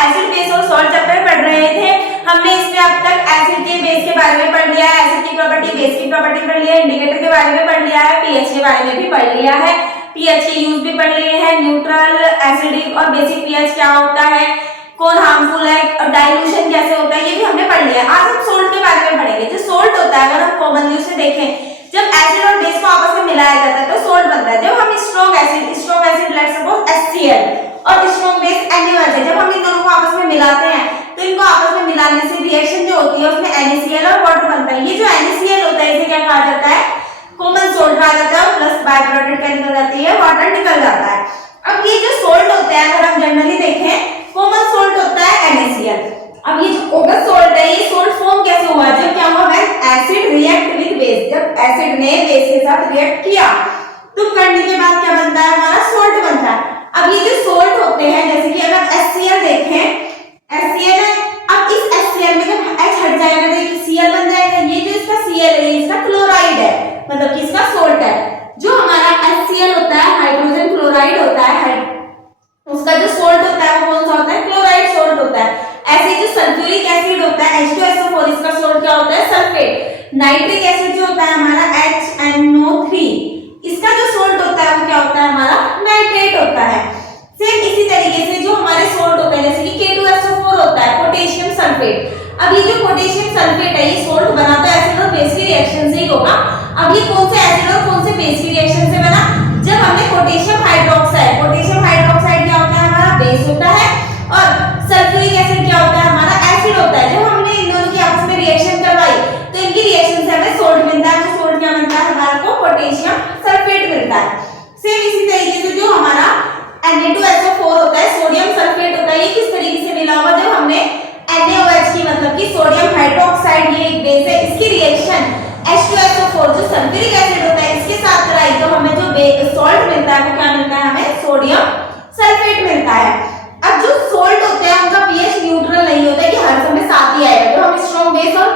Acid base और salt chapter पढ़ रहे थे। हमने इसमें अब तक एसिड के बेस के बारे में पढ़ लिया है, एसिड की प्रॉपर्टी, बेस की प्रॉपर्टी पढ़ लिया है, इंडिकेटर के बारे में पढ़ लिया है, पीएच के बारे में भी पढ़ लिया है, पीएच के यूज भी पढ़ लिए हैं, न्यूट्रल, एसिडिक और बेसिक पीएच क्या होता है, कौन हार्मफुल है और डाइल्यूशन कैसे होता है, ये भी हमने पढ़ लिया। आज हम सोल्ट के बारे में पढ़ेंगे। जो सोल्ट होता है, अगर हम कॉमनली उसे देखें, जब एसिड और बेस को आपस में मिलाया जाता है तो सोल्ट बनता है। जब हम strong acid let's suppose HCl और स्ट्रॉन्ग बेस NaOH, जब हम इन दोनों को आपस में मिलाते हैं तो इनको आपस में मिलाने से रिएक्शन जो होती है उसमें NaCl और वाटर बनता है। ये जो NaCl होता है इसे क्या कहा जाता है, कॉमन सोल्ट कहा जाता है, प्लस बाय प्रोडक्ट क्या निकल जाती है, वाटर निकल जाता है। अब ये जो सोल्ट होता है, अगर हम जनरली देखें, कॉमन सोल्ट होता है NaCl। अब ये जो कॉमन सोल्ट है, ये सोल्ट फॉर्म कैसे हुआ, जब क्या हुआ है, एसिड रिएक्ट विद बेस, जब एसिड ने बेस के साथ रिएक्ट किया तो करने के बाद क्या बनता है, हमारा सोल्ट बनता है। अब ये जो सोल्ट होते हैं, जैसे कि अगर HCl देखें, HCl है, अब इस HCl में जब H हट जाएगा तो ये Cl बन जाएगा। ये जो इसका Cl है इसका क्लोराइड है, मतलब कि इसका सोल्ट है। जो हमारा HCl होता है, हाइड्रोजन क्लोराइड होता है, उसका जो सोल्ट होता है वो कौन सा होता है, क्लोराइड सोल्ट होता है। ऐसे जो सल्फ्यूरिक एसिड होता है H2SO4, इसका सोल्ट क्या होता है, सल्फेट। नाइट्रिक एसिड जो होता है हमारा HNO3, इसका जो सोल्ट होता है वो क्या होता है, हमारा नाइट्रेट होता है। सेम इसी तरीके से जो हमारे सोल्ट होते हैं, जैसे कि K2SO4 होता है, पोटेशियम सल्फेट। अब ये जो पोटेशियम सल्फेट है ये सोल्ट बना तो एसिड और बेस की रिएक्शन से ही होगा। अब ये कौन से एसिड और कौन से बेस की रिएक्शन से बना, जब हमने पोटेशियम हाइड्रोक्साइड क्या होता है, हमारा बेस होता है, और सल्फ्यूरिक एसिड क्या होता है, हमारा एसिड होता है। जब हमने इन दोनों की आपस में रिएक्शन करवाई तो इनकी रिएक्शन से हमें सोल्ट मिलता है। तो सोल्ट क्या मिलता है, हमारा को पोटेशियम सल्फेट मिलता है। सेम इसी तरीके से जो हमारा Na2SO4 होता है, सोडियम सल्फेट होता है, ये किस तरीके से मिला होगा, जब हमने NaOH की मतलब कि सोडियम हाइड्रोक्साइड, ये एक बेस है, इसकी रिएक्शन H2SO4 जो सल्फ्यूरिक एसिड होता है इसके साथ कराई तो हमें जो सॉल्ट मिलता है वो क्या मिलता है, हमें सोडियम सल्फेट मिलता है। अब जो सोल्ट होते हैं उनका पीएच न्यूट्रल नहीं होता है कि हर समय साथ ही आएगा। जब हम स्ट्रॉन्ग बेस और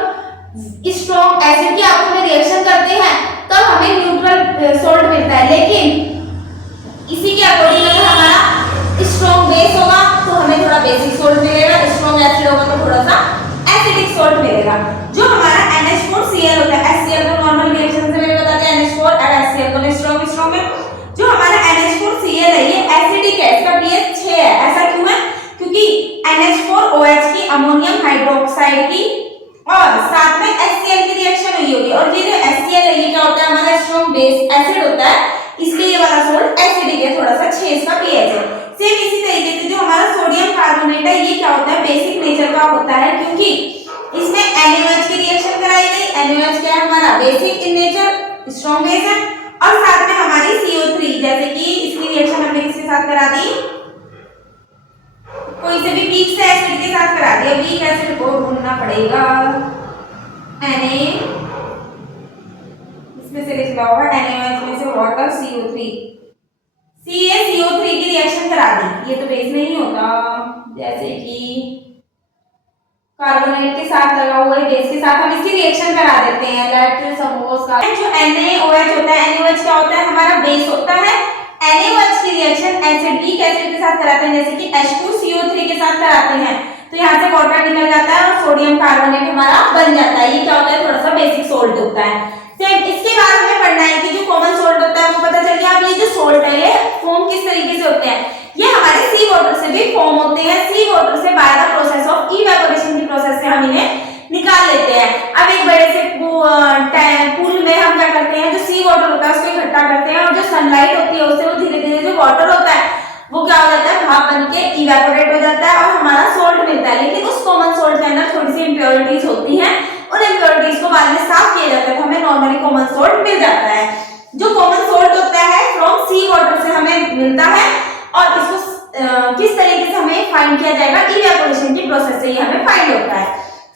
स्ट्रॉन्ग एसिड की आपस में रिएक्शन करते हैं तब हमें न्यूट्रल सोल्ट मिलता है, लेकिन इसी के अकॉर्डिंग अगर हमारा स्ट्रॉन्ग बेस होगा तो हमें थोड़ा बेसिक सोल्ट मिलेगा, स्ट्रॉन्ग एसिड होगा तो थोड़ा सा एसिडिक सोल्ट मिलेगा। जो हमारा NH4Cl होता है, HCl को नॉर्मल रिएक्शन से मैंने बता दिया NH4 और HCl को स्ट्रॉन्ग है। जो हमारा NH4Cl है ये एसिडिक है, इसका pH 6 है। ऐसा क्यों है, क्योंकि NH4OH की अमोनियम हाइड्रोक्साइड की और साथ में HCl की रिएक्शन हुई होगी, और ये जो HCl है ये क्या होता है, हमारा स्ट्रॉन्ग बेस एसिड होता है, इसलिए ये वाला सोल्ट एसिडिक है, थोड़ा सा 6 इसका pH है। सेम इसी तरीके से जो हमारा सोडियम कार्बोनेट है ये क्या होता है, बेसिक नेचर का होता है, क्योंकि इसमें NaOH की रिएक्शन कराई गई। NaOH क्या है, हमारा basic in nature, strong base है, और साथ में हमारी CO3, जैसे कि इसकी रिएक्शन हमने किसके साथ करा दी, कोई से भी वीक से एसिड के साथ करा दिया। वीक एसिड को ढूंढना पड़ेगा, Na, इसमें से लिखा होगा NaOH में से वाटर CO3, CO3 की रिएक्शन करा दी। ये तो बेस नहीं होता, जैसे कि कार्बोनेट के साथ लगा हुआ है बेस के साथ हम इसकी रिएक्शन करा देते हैं। लेट सपोज का जो NaOH होता है, NaOH क्या होता है, हमारा बेस होता है। NaOH की रिएक्शन एसिड वीक एसिड के साथ कराते हैं, जैसे कि H2CO3 के साथ कराते हैं, तो यहाँ से वाटर निकल जाता है और सोडियम कार्बोनेट हमारा बन जाता है। ये क्या होता है, थोड़ा सा बेसिक सोल्ट होता है। सेम इसके बाद हमें पढ़ना है कि जो कॉमन सोल्ट होता है वो पता चल गया। अब ये जो सोल्ट है ये फॉर्म किस तरीके से होते हैं, ये हमारे सी वाटर से भी फॉर्म होते हैं। सी वाटर से by the process of evaporation की प्रोसेस से हम इन्हें निकाल लेते हैं। अब एक बड़े से पूल में हम क्या करते हैं, जो सी वाटर होता है उसको इकट्ठा करते हैं, और जो सनलाइट होती है उससे वो धीरे धीरे जो वाटर होता है वो क्या हो जाता है, भाप बन के इवेपोरेट हो जाता है और हमारा सोल्ट मिलता है। लेकिन उस कॉमन सोल्ट के अंदर थोड़ी सी इंप्योरिटीज होती हैं, उन इंप्योरिटीज को बाद में साफ किया जाता है तो हमें नॉर्मली कॉमन सोल्ट मिल जाता है। जो कॉमन सोल्ट होता है फ्रॉम सी वाटर से हमें मिलता है, और इसको किस तरीके से हमें फाइंड किया जाएगा, इवेपोरेशन की प्रोसेस से ही हमें फाइंड होता है।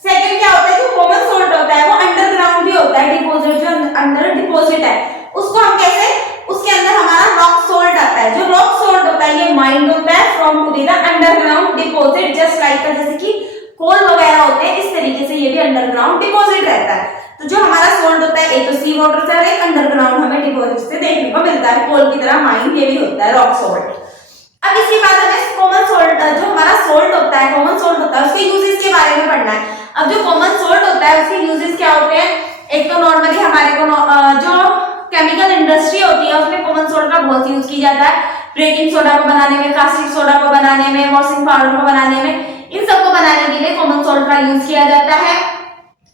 सेकंड क्या होता है, जो कॉमन सोल्ट होता है वो अंडरग्राउंड भी होता है, डिपॉजिट, जो अंदर डिपॉजिट है उसको हम कैसे, उसके अंदर हमारा रॉक सोल्ट आता है। जो रॉक सोल्ट होता है ये माइंड होता है from to be the underground deposit, just like जैसे कि कोल वगैरह होते हैं, इस तरीके से ये भी अंडरग्राउंड डिपॉजिट रहता है। तो जो हमारा सोल्ट होता है एक तो सी वाटर से और एक अंडरग्राउंड हमें डिपॉजिट से देखने को मिलता है, कोल की तरह माइंड ये भी होता है रॉक सोल्ट। अब इसके बाद हमें कॉमन सोल्ट, जो हमारा सोल्ट होता है, कॉमन सोल्ट होता है, उसके यूजेस के बारे में पढ़ना है। अब जो कॉमन सोल्ट होता है उसके यूजेस क्या होते हैं, एक तो नॉर्मली हमारे को जो केमिकल इंडस्ट्री होती है उसमें कॉमन सोल्ट का बहुत यूज किया जाता है, बेकिंग सोडा को बनाने में, कास्टिक सोडा को बनाने में, वॉशिंग पाउडर को बनाने में, इन सबको बनाने के लिए कॉमन सोल्ट का यूज किया जाता है,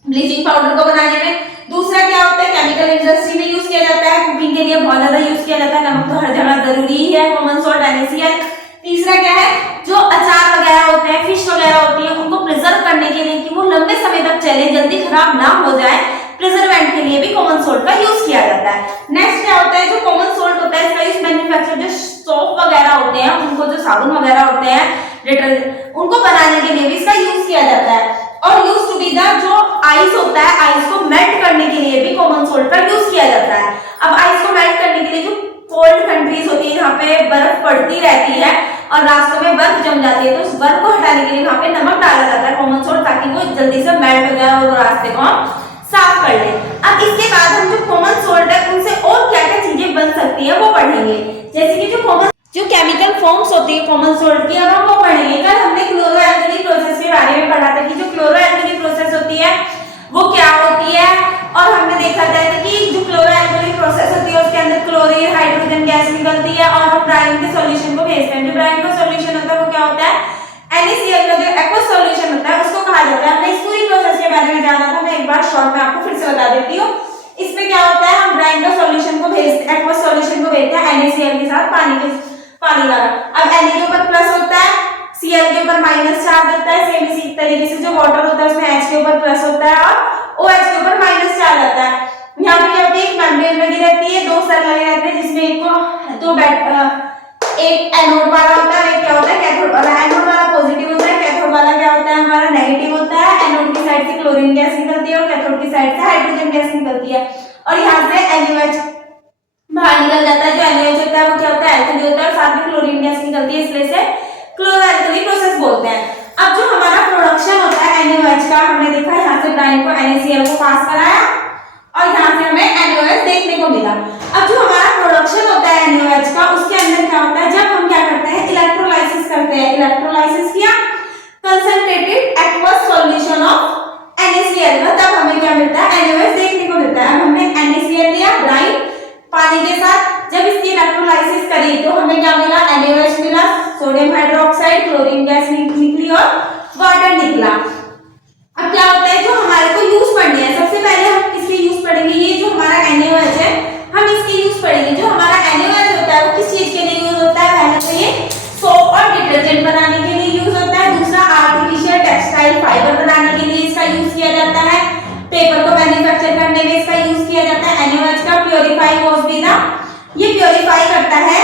ब्लीचिंग पाउडर को बनाने में। दूसरा क्या होता है, केमिकल इंडस्ट्री में यूज किया जाता है, कुकिंग के लिए बहुत ज्यादा यूज किया जाता है, नमक तो हर जगह जरूरी है, कॉमन सोल्ट NaCl। तीसरा क्या है, जो अचार वगैरह होते हैं, फिश वगैरह होती है, उनको प्रिजर्व करने के लिए कि वो लंबे समय तक चले, जल्दी खराब ना हो जाए, प्रिजर्वेंट के लिए भी कॉमन सोल्ट का यूज किया जाता है। नेक्स्ट क्या होता है, जो कॉमन सोल्ट होता है इसका यूज मैन्युफैक्चर, जो सोप वगैरह होते हैं उनको, जो साबुन वगैरह होते हैं, डिटर्जेंट, उनको बनाने के लिए भी इसका यूज किया जाता है। और यूज टू बी द, जो आइस होता है, आइस को मेल्ट करने के लिए भी कॉमन सोल्ट का यूज किया जाता है। अब आइस को मेल्ट करने के लिए जो कोल्ड कंट्रीज होती है जहाँ पे बर्फ पड़ती रहती है और रास्तों में बर्फ जम जाती है, तो उस बर्फ को हटाने के लिए वहां पे नमक डाला जाता है, कॉमन सोल्ट, ताकि वो जल्दी से मेल्ट हो जाए और रास्ते को हम साफ कर ले। अब इसके बाद हम जो कॉमन सोल्ट है उनसे और क्या क्या चीजें बन सकती है वो पढ़ेंगे, जैसे कि जो केमिकल फॉर्म्स होती है कॉमन सोल्ट की, अब हम वो पढ़ेंगे। कल हमने क्लोरोएल्कली प्रोसेस के बारे में पढ़ा था कि जो क्लोरोएल्कली प्रोसेस होती है वो क्या होती है, और हमने देखा था कि जो क्लोरोएल्कली प्रोसेस होती है उसके अंदर क्लोरीन हाइड्रोजन गैस निकलती है और हम ब्राइन के सॉल्यूशन को भेजते हैं। जो ब्राइन का सॉल्यूशन होता है वो क्या होता है, NaCl का जो एक्वस सॉल्यूशन होता है उसको कहा जाता है। हमने इस पूरी प्रोसेस के बारे में जाना था, मैं एक बार शॉर्ट में आपको फिर से बता देती हूँ। इसमें क्या होता है, हम ब्राइन का सॉल्यूशन को भेजते हैं, एक्वस सॉल्यूशन को भेजते हैं NaCl के साथ, पानी वाला। अब Na के ऊपर प्लस होता है, Cl के ऊपर माइनस चार्ज होता है, सेम इसी तरीके से जो वाटर होता है उसमें H के ऊपर प्लस होता है और OH के ऊपर माइनस चार्ज आता है। यहाँ पे क्या होती है, एक मेम्ब्रेन लगी रहती है, दो सेल लगे रहते हैं जिसमें एक एनोड वाला होता है, एक क्या होता है कैथोड वाला। एनोड वाला पॉजिटिव होता है, कैथोड वाला क्या होता है हमारा नेगेटिव होता है। एनोड की साइड से क्लोरीन गैस निकलती है और कैथोड की साइड से हाइड्रोजन गैस निकलती है और यहाँ से NaOH बाहर निकल जाता है। जो NaOH होता है वो क्या होता है, एल्कली होता है और साथ में क्लोरीन गैस निकलती है, इसलिए से क्लोरोएल्कली प्रोसेस बोलते हैं। अब जो हमारा प्रोडक्शन होता है NaOH का, हमने देखा यहाँ से ब्राइन को NaCl को पास कराया और यहाँ से हमें NaOH देखने को मिला। अब जो हमारा प्रोडक्शन होता है NaOH का, उसके अंदर क्या होता है, जब हम क्या करते हैं इलेक्ट्रोलाइसिस करते हैं, इलेक्ट्रोलाइसिस किया concentrated aqueous solution of NaCl का, तब हमें क्या मिलता है NaOH देखने को मिलता है। अब हमने NaCl लिया ब्राइन पानी के साथ, जब इसकी इलेक्ट्रोलाइसिस करी तो हमें क्या मिला, NaOH मिला, सोडियम हाइड्रोक्साइड, क्लोरीन गैस निकली और वाटर निकला। अब क्या होता है, जो हमारे को यूज पढ़नी है, सबसे पहले हम किसके यूज पढ़ेंगे, ये जो हमारा NaOH है हम इसके यूज पढ़ेंगे। जो हमारा NaOH होता है वो किस चीज के लिए यूज होता है, पहले तो ये सोप और डिटर्जेंट बनाने के लिए यूज होता है। दूसरा आर्टिफिशियल टेक्सटाइल फाइबर बनाने के लिए इसका यूज किया जाता है। पेपर को मैन्युफैक्चर करने में इसका यूज किया जाता है। NaOH का प्योरीफाई वॉज भी ना, ये प्योरीफाई करता है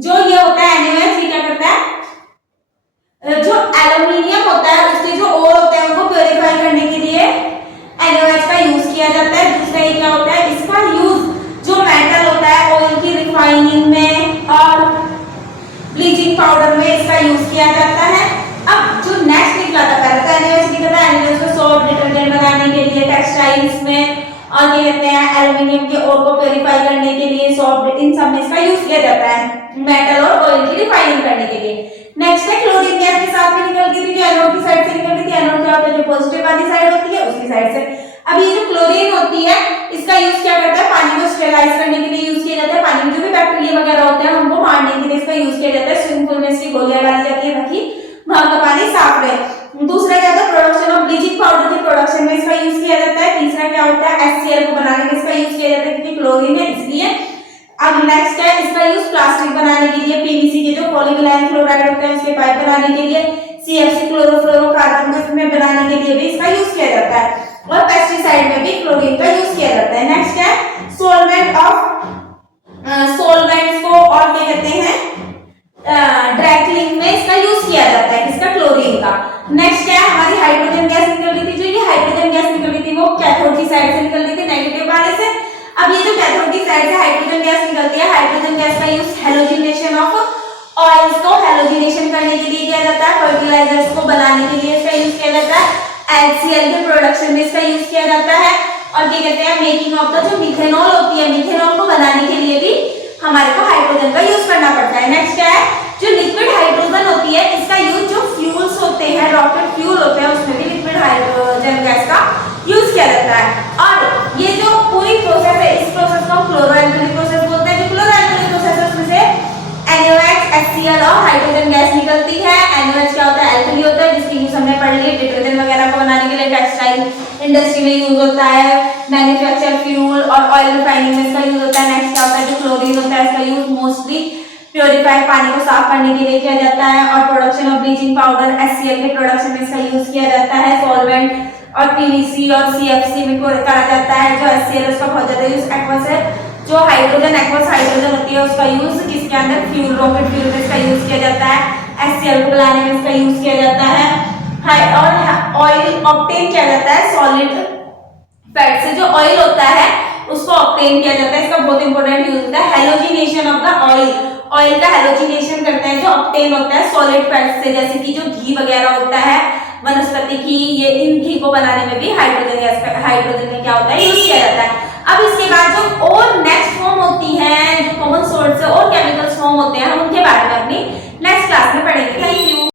जो ये होता है NaOH, ये क्या करता है, जो एल्युमिनियम होता है उसके जो ओर होते हैं उनको प्योरीफाई करने के लिए NaOH का यूज किया जाता है। दूसरा ये क्या होता है, इसका यूज जो मेटल होता है ऑयल की रिफाइनिंग में और ब्लीचिंग पाउडर में इसका यूज किया जाता है। अब जो नेक्स्ट निकला था, पहले तो NaOH निकला था, NaOH को सोप डिटर्जेंट बनाने के लिए, टेक्सटाइल्स में, और ये कहते हैं एल्युमिनियम के ओर को प्योरीफाई करने के लिए, सोप, इन सब में इसका यूज किया जाता है मेटल और ऑयल की रिफाइनिंग करने के लिए। नेक्स्ट है क्लोरीन गैस के साथ में निकलती थी, जो एनोड की साइड से निकलती थी। एनोड क्या होता है, जो पॉजिटिव वाली साइड होती है उसकी साइड से। अब ये जो क्लोरीन होती है इसका यूज क्या करता है, पानी को स्टेरिलाइज करने के लिए यूज किया जाता है। पानी में जो भी बैक्टीरिया वगैरह होते हैं उनको मारने के लिए इसका यूज किया जाता है। स्विमिंग पूल में इसकी गोलियां डाली जाती है ताकि वहां का पानी साफ रहे। दूसरा क्या होता है, प्रोडक्शन ऑफ ब्लीचिंग पाउडर के प्रोडक्शन में इसका यूज किया जाता है। तीसरा क्या होता है, HCl को बनाने में इसका यूज किया जाता है क्योंकि क्लोरीन है इसलिए। अब नेक्स्ट है इसका यूज प्लास्टिक बनाने के लिए, PVC के जो पॉलीविनाइल क्लोराइड होते हैं उसके पाइप बनाने के लिए, CFC क्लोरोफ्लोरोकार्बन को इसमें बनाने के लिए भी इसका यूज किया जाता है और पेस्टिसाइड में भी क्लोरीन का यूज किया जाता है। नेक्स्ट है सोलवेंट्स को और क्या कहते हैं ड्राई क्लीनिंग में इसका यूज किया जाता है, किसका, क्लोरीन का। नेक्स्ट क्या है, हमारी हाइड्रोजन गैस निकल रही थी, जो ये हाइड्रोजन गैस निकल रही थी वो कैथोड की साइड से निकल रही थी, नेगेटिव वाले से। अब ये जो कैथोड की साइड से हाइड्रोजन गैस निकलती है, हाइड्रोजन गैस का यूज हैलोजिनेशन ऑफ ऑयल्स को हैलोजिनेशन करने के लिए किया जाता है, फर्टिलाइजर्स को बनाने के लिए इसका यूज किया जाता है, HCl के प्रोडक्शन में इसका यूज किया जाता है, और क्या कहते हैं मेकिंग ऑफ द जो मिथेनॉल होती है, मिथेनॉल को बनाने के लिए भी हमारे को हाइड्रोजन का यूज करना पड़ता है। नेक्स्ट क्या है, जो लिक्विड मटेरियल टेक्सटाइल इंडस्ट्री में यूज होता है, मैन्युफैक्चर फ्यूल और ऑयल रिफाइनिंग में इसका यूज होता है। नेक्स्ट क्या होता है, जो क्लोरीन होता है इसका यूज मोस्टली प्योरीफाइड पानी को साफ करने के लिए किया जाता है, और production of bleaching powder HCl के प्रोडक्शन में इसका यूज किया जाता है। सॉल्वेंट और PVC और CFC में करा जाता है। जो HCl उसका बहुत ज्यादा यूज एक्वस है, जो हाइड्रोजन एक्वस हाइड्रोजन होती है उसका यूज किसके अंदर, फ्यूल रॉकेट फ्यूल में इसका यूज किया जाता है। HCl को बनाने में इसका यूज किया जाता है। और ऑयल ऑब्टेन किया जाता है सॉलिड फैट से, जो ऑयल होता है उसको ऑब्टेन किया जाता है। इसका बहुत इंपॉर्टेंट यूज होता है halogenation of the oil, oil का हैलोजिनेशन करते हैं जो ऑब्टेन होता है सॉलिड फैट से, जैसे कि जो घी वगैरह होता है वनस्पति घी, ये इन घी को बनाने में भी हाइड्रोजन गैस का हाइड्रोजन में क्या होता है यूज किया जाता है। अब इसके बाद जो और नेक्स्ट फॉर्म होती है, जो